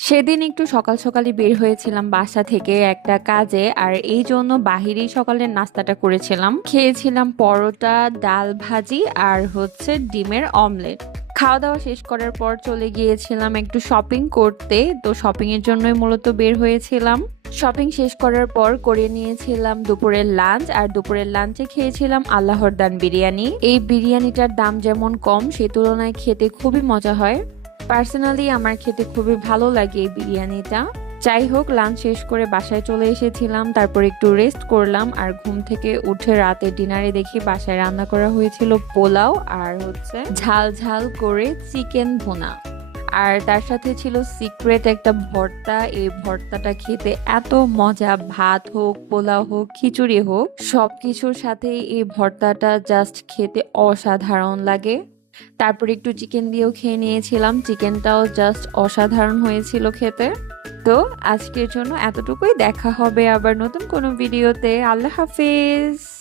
সেদিন একটু সকাল সকালই বের হয়েছিলাম বাসা থেকে একটা কাজে, আর এই জন্য বাহিরেই সকালের নাস্তাটা করেছিলাম। খেয়েছিলাম পরোটা, ডাল ভাজি আর ডিমের অমলেট। খাওয়া দাওয়া শেষ করার পর চলে গিয়েছিলাম একটু শপিং করতে। তো শপিং এর জন্যই মূলত বের হয়েছিলাম। শপিং শেষ করার পর করে নিয়েছিলাম দুপুরের লাঞ্চ, আর দুপুরের লাঞ্চে খেয়েছিলাম আল্লাহর দান বিরিয়ানি। এই বিরিয়ানিটার দাম যেমন কম, সেই তুলনায় খেতে খুবই মজা হয়। পার্সোনালি আমার খেতে খুবই ভালো লাগে এই বিরিয়ানিটা। যাই হোক, লাঞ্চ শেষ করে বাসায় চলে এসেছিলাম, তারপর একটু রেস্ট করলাম। আর ঘুম থেকে উঠে রাতে ডিনারে দেখি বাসায় রান্না করা হয়েছিল পোলাও আর ঝাল ঝাল করে চিকেন ভুনা। আর তার সাথে ছিল সিক্রেট একটা ভর্তা। এই ভর্তাটা খেতে এত মজা, ভাত হোক, পোলাও হোক, খিচুড়ি হোক, সবকিছুর সাথে এই ভর্তাটা জাস্ট খেতে অসাধারণ লাগে। তারপর একটু চিকেন দিয়েও খেয়ে নিয়েছিলাম, চিকেনটাও জাস্ট অসাধারণ হয়েছিল খেতে। তো আজকের জন্য এতটুকুই, দেখা হবে আবার নতুন কোনো ভিডিওতে। আল্লাহ হাফিজ।